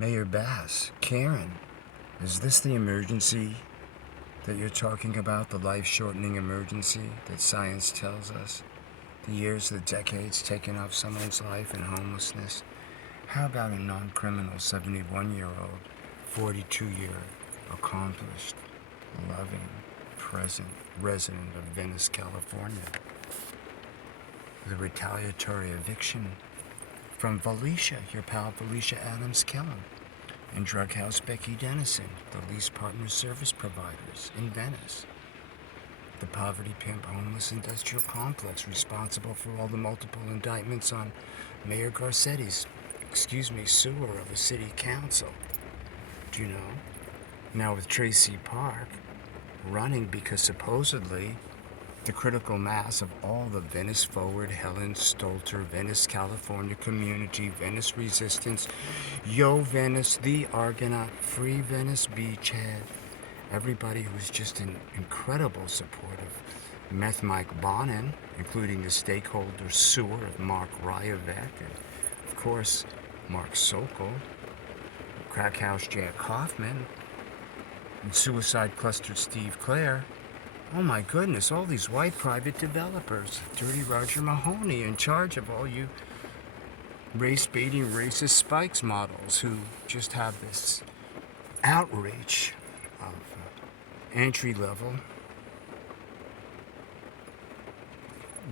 Mayor Bass, Karen, is this the emergency that you're talking about? The life-shortening emergency that science tells us? The years, the decades taking off someone's life in homelessness? How about a non-criminal 71-year-old, 42-year, accomplished, loving, present resident of Venice, California? The retaliatory eviction from VaLecia, your pal VaLecia Adams Kellum, and Drug House Becky Dennison, the lease partner service providers in Venice. The poverty pimp homeless industrial complex responsible for all the multiple indictments on Mayor Garcetti's, sewer of a city council. Do you know? Now with Tracy Park running because supposedly the critical mass of all the Venice Forward, Helen Stolter, Venice, California community, Venice Resistance, Yo Venice, The Argonaut, Free Venice Beachhead, everybody who's just in incredible support of Meth Mike Bonin, including the stakeholder sewer of Mark Ryavec, and of course Mark Sokol, Crack House Jack Hoffman, and Suicide Cluster Steve Clare. Oh my goodness, all these white private developers. DIRTY Roger Mahony in charge of all you race-baiting racist spikes models who just have this outreach of entry-level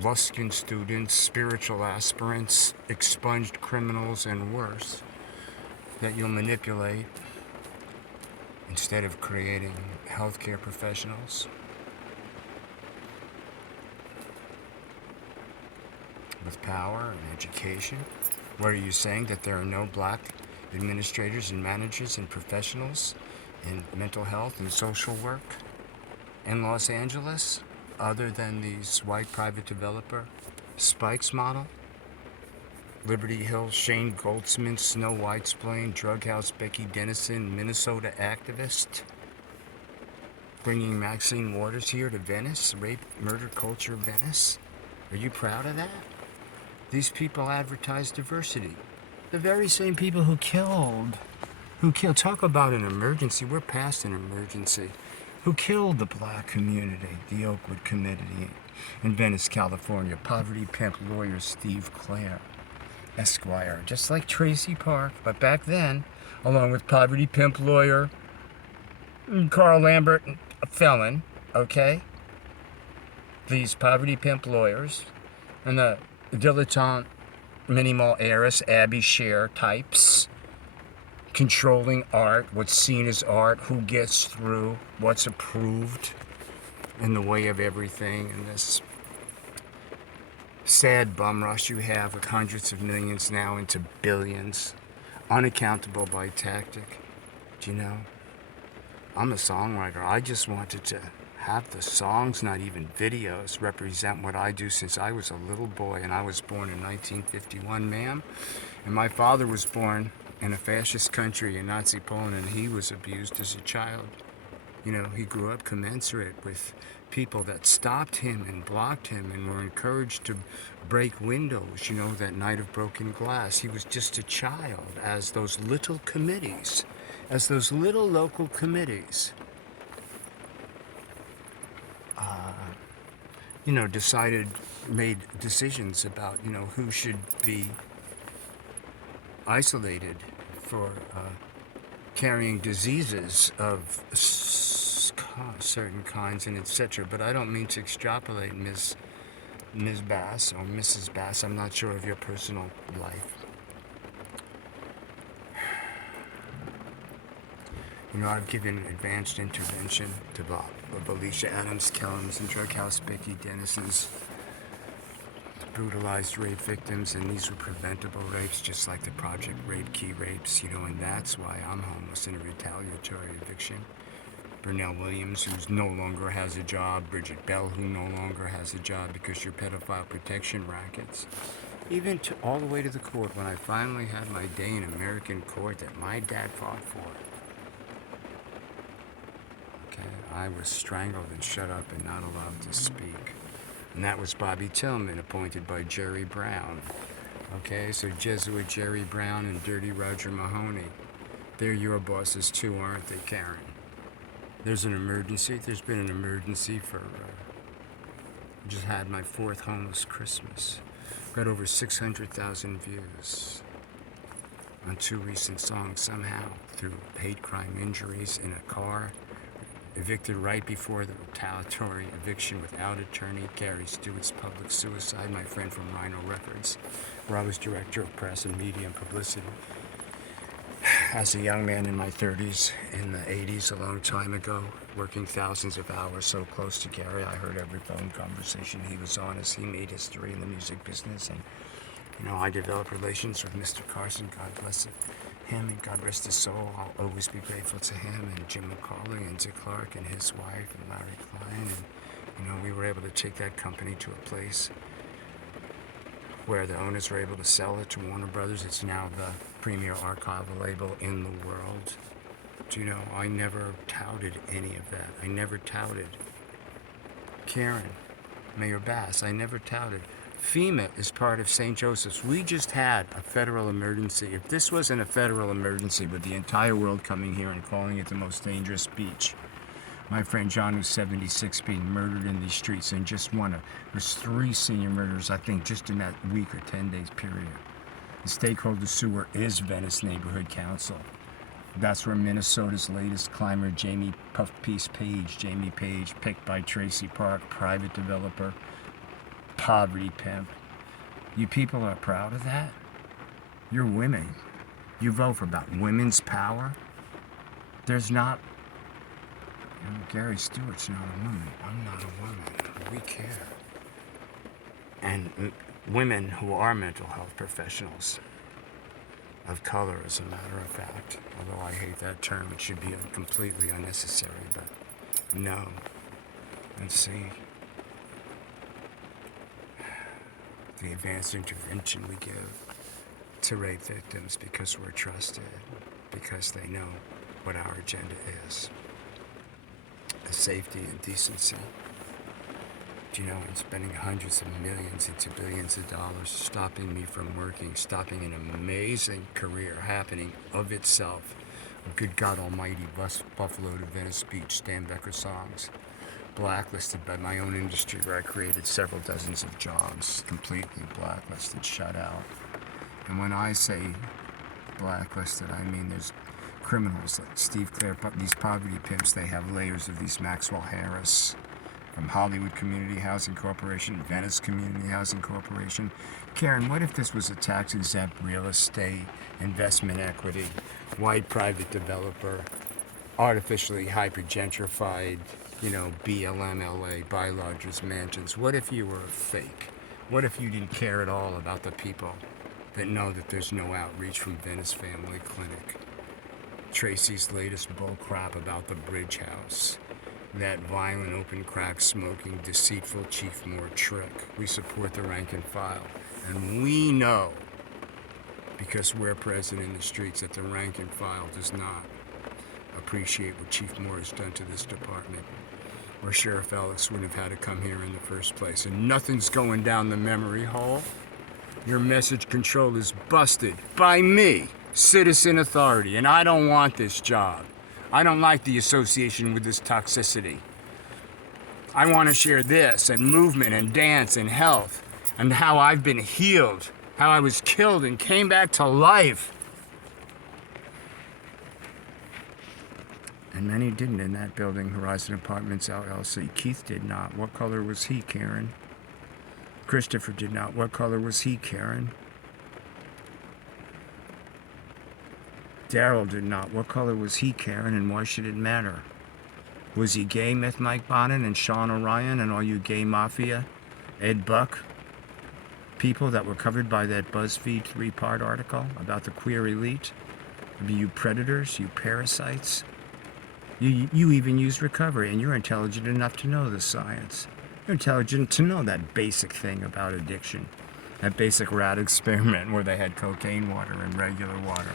Luskin students, spiritual aspirants, expunged criminals, and worse, that you'll manipulate instead of creating healthcare professionals with power and education. What are you saying, that there are no black administrators and managers and professionals in mental health and social work in Los Angeles other than these white private developer spikes model? Liberty Hill, Shane Goldsman, Snow White's Plane, Drug House Becky Dennison, Minnesota activist, bringing Maxine Waters here to Venice, rape, murder culture Venice. Are you proud of that? These people advertise diversity. The very same people who killed, talk about an emergency, we're past an emergency, who killed the black community, the Oakwood community in Venice, California, poverty pimp lawyer Steve Clare, Esquire, just like Tracy Park, but back then, along with poverty pimp lawyer Carl Lambert, a felon, okay? These poverty pimp lawyers and the dilettante mini-mall heiress Abby Sher types, controlling art, what's seen as art, who gets through, what's approved in the way of everything, and this sad bum rush you have with hundreds of millions now into billions, unaccountable by tactic. Do you know? I'm a songwriter. I just wanted to have the songs, not even videos, represent what I do since I was a little boy, and I was born in 1951, ma'am. And my father was born in a fascist country in Nazi Poland, and he was abused as a child. You know, he grew up commensurate with people that stopped him and blocked him and were encouraged to break windows, you know, that night of broken glass. He was just a child as those little committees, as those little local committees, made decisions about, who should be isolated for carrying diseases of certain kinds and etc. But I don't mean to extrapolate, Ms. Bass or Mrs. Bass. I'm not sure of your personal life. I've given advanced intervention to VaLecia Adams Kellum's and Drug House Becky Dennison's brutalized rape victims, and these were preventable rapes, just like the Project Rape Key rapes, and that's why I'm homeless in a retaliatory eviction. Burnell Williams, who no longer has a job, Bridget Bell, who no longer has a job because you're pedophile protection rackets. Even all the way to the court, when I finally had my day in American court that my dad fought for. Okay, I was strangled and shut up and not allowed to speak. And that was Bobby Tillman, appointed by Jerry Brown. Okay, so Jesuit Jerry Brown and DIRTY Roger Mahony. They're your bosses too, aren't they, Karen? There's an emergency. There's been an emergency for... I just had my 4th homeless Christmas. Got over 600,000 views on 2 recent songs somehow through hate crime injuries in a car. Evicted right before the retaliatory eviction without attorney. Gary Stewart's public suicide, my friend from Rhino Records, where I was director of press and media and publicity. As a young man in my 30s, in the 80s, a long time ago, working thousands of hours so close to Gary, I heard every phone conversation he was on as he made history in the music business. And, I developed relations with Mr. Carson, God bless him, and God rest his soul. I'll always be grateful to him, and Jim McCauley, and Dick Clark, and his wife, and Larry Klein. And, we were able to take that company to a place where the owners were able to sell it to Warner Brothers. It's now the premier archival label in the world. Do you know, I never touted any of that. I never touted Karen, Mayor Bass. I never touted. FEMA is part of St. Joseph's. We just had a federal emergency. If this wasn't a federal emergency with the entire world coming here and calling it the most dangerous beach, my friend John, who's 76, being murdered in these streets, and just there's 3 senior murders, I think, just in that week or 10 days period. The stakeholder sewer is Venice Neighborhood Council. That's where Minnesota's latest climber, Jamie Page, picked by Tracy Park, private developer, poverty pimp. You people are proud of that? You're women. You vote for about women's power? There's not... Gary Stewart's not a woman. I'm not a woman. We care. And women who are mental health professionals of color, as a matter of fact, although I hate that term, it should be completely unnecessary, but no. And see, the advanced intervention we give to rape victims because we're trusted, because they know what our agenda is. Safety and decency. And spending hundreds of millions into billions of dollars, stopping me from working, stopping an amazing career happening of itself. Good God Almighty, Buffalo to Venice Beach, Stan Becker songs. Blacklisted by my own industry, where I created several dozens of jobs. Completely blacklisted, shut out. And when I say blacklisted, I mean there's criminals like Steve Clare, these poverty pimps. They have layers of these Maxwell Harris, from Hollywood Community Housing Corporation, Venice Community Housing Corporation. Karen, what if this was a tax-exempt real estate, investment equity, white private developer, artificially hyper-gentrified, BLM LA, by lodgers, mansions? What if you were a fake? What if you didn't care at all about the people that know that there's no outreach from Venice Family Clinic? Tracy's latest bull crap about the Bridge House. That violent, open crack smoking, deceitful Chief Moore trick. We support the rank and file. And we know, because we're present in the streets, that the rank and file does not appreciate what Chief Moore has done to this department, or Sheriff Alex wouldn't have had to come here in the first place. And nothing's going down the memory hole. Your message control is busted by me, citizen authority, and I don't want this job. I don't like the association with this toxicity. I want to share this and movement and dance and health and how I've been healed, how I was killed and came back to life. And many didn't in that building, Horizon Apartments LLC. Keith did not. What color was he, Karen? Christopher did not. What color was he, Karen? Daryl did not. What color was he, Karen, and why should it matter? Was he gay, Meth Mike Bonin and Sean Orion and all you gay mafia, Ed Buck, people that were covered by that BuzzFeed 3-part article about the queer elite? You predators, you parasites. You even used recovery, and you're intelligent enough to know the science. You're intelligent to know that basic thing about addiction, that basic rat experiment where they had cocaine water and regular water.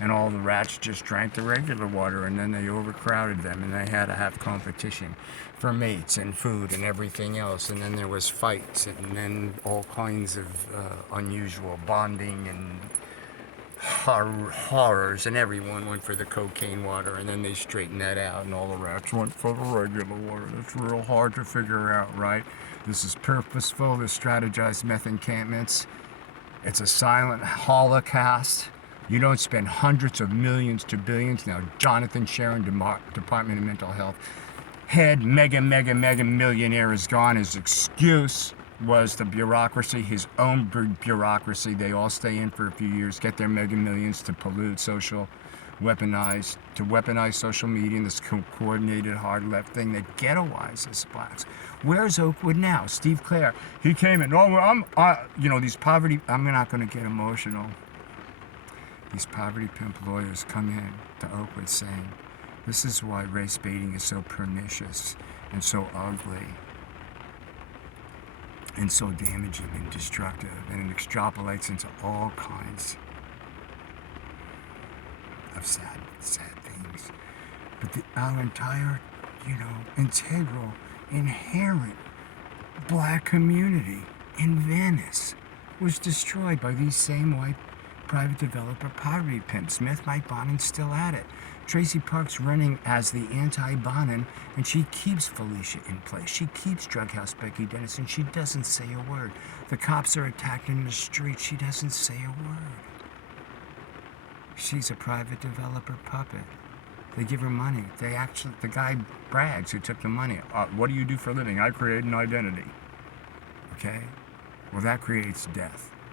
And all the rats just drank the regular water, and then they overcrowded them, and they had to have competition for mates and food and everything else. And then there was fights, and then all kinds of unusual bonding and horrors, and everyone went for the cocaine water, and then they straightened that out, and all the rats went for the regular water. That's real hard to figure out, right? This is purposeful, this strategized meth encampments. It's a silent holocaust. You don't spend hundreds of millions to billions. Now, Jonathan Sharon, Department of Mental Health head, mega millionaire, is gone. His excuse was the bureaucracy, his own bureaucracy. They all stay in for a few years, get their mega millions to pollute weaponize social media and this coordinated hard left thing that ghettoizes blacks. Where's Oakwood now? Steve Clare, he came in. These poverty, I'm not going to get emotional. These poverty pimp lawyers come in to Oakwood saying, this is why race baiting is so pernicious and so ugly and so damaging and destructive, and it extrapolates into all kinds of sad things. But our entire, integral, inherent black community in Venice was destroyed by these same white private developer poverty pimps. Meth Mike Bonin's still at it. Tracy Park's running as the anti-Bonin, and she keeps VaLecia in place. She keeps Drug House Becky Dennis, and she doesn't say a word. The cops are attacked in the street. She doesn't say a word. She's a private developer puppet. They give her money. The guy brags who took the money. What do you do for a living? I create an identity. Okay? Well, that creates death.